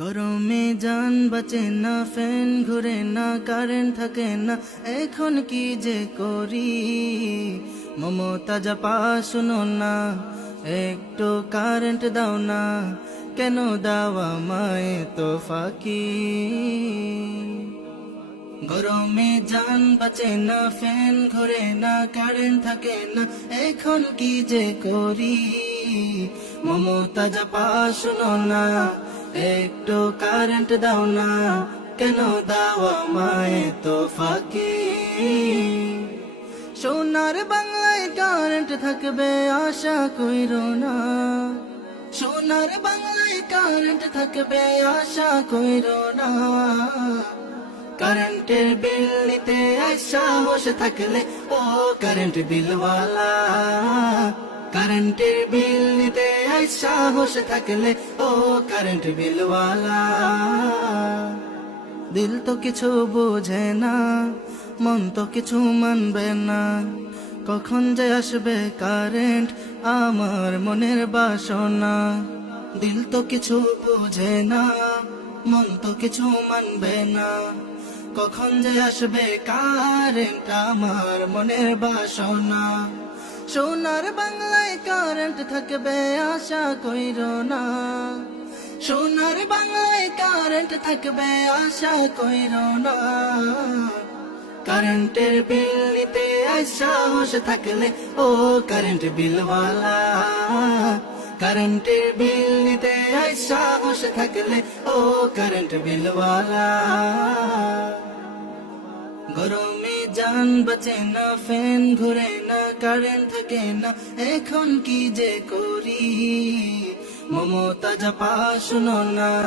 গরমে যান বাঁচে না ফ্যান ঘুরে না কারেন্ট থাকে না এখন কি যে করি মমতা যা পা শুনো না একটু কারেন্ট দাও না কেন দাওয়া মায়ে তো ফাঁকি গরমে যান বাঁচে না ফ্যান ঘুরে না কারেন্ট থাকে না এখন কি যে করি মমতা যা পা শুনো না একটু কারেন্ট দাও না কেন দাও মায়ে তো ফাঁকি সোনার বাংলায় কারেন্ট থাকবে আশা কইরো না সোনার বাংলায় কারেন্ট থাকবে আশা কইরো না কারেন্টের বিল নিতে আশা বসে থাকলে ও কারেন্ট বিলওয়ালা কারেন্টের বিল তাই সাহস থাকলে ও কারেন্ট বিলওয়ালা দিল তো কিছু বোঝে না মন তো কিছু মানবে না কখন যে আসবে কারেন্ট আমার মনের বাসনা দিল তো কিছু বোঝে না মন তো কিছু মানবে না কখন যে আসবে কারেন্ট আমার মনের বাসনা সোনার বাংলায় কারেন্ট থাকবে আশা কইর না সোনার বাংলায় কারেন্ট থাকবে আশা কইর না কারেন্টের বিল নিতে সাহস থাকলে ও কারেন্ট বিলওয়ালা কারেন্টের বিল নিতে সাহস থাকলে ও কারেন্ট বিলওয়ালা গরমে যান বাঁচে না ফ্যান ঘুরে না কারেন্ট থাকে না এখন কি যে করি মমতা যা পা শুনো না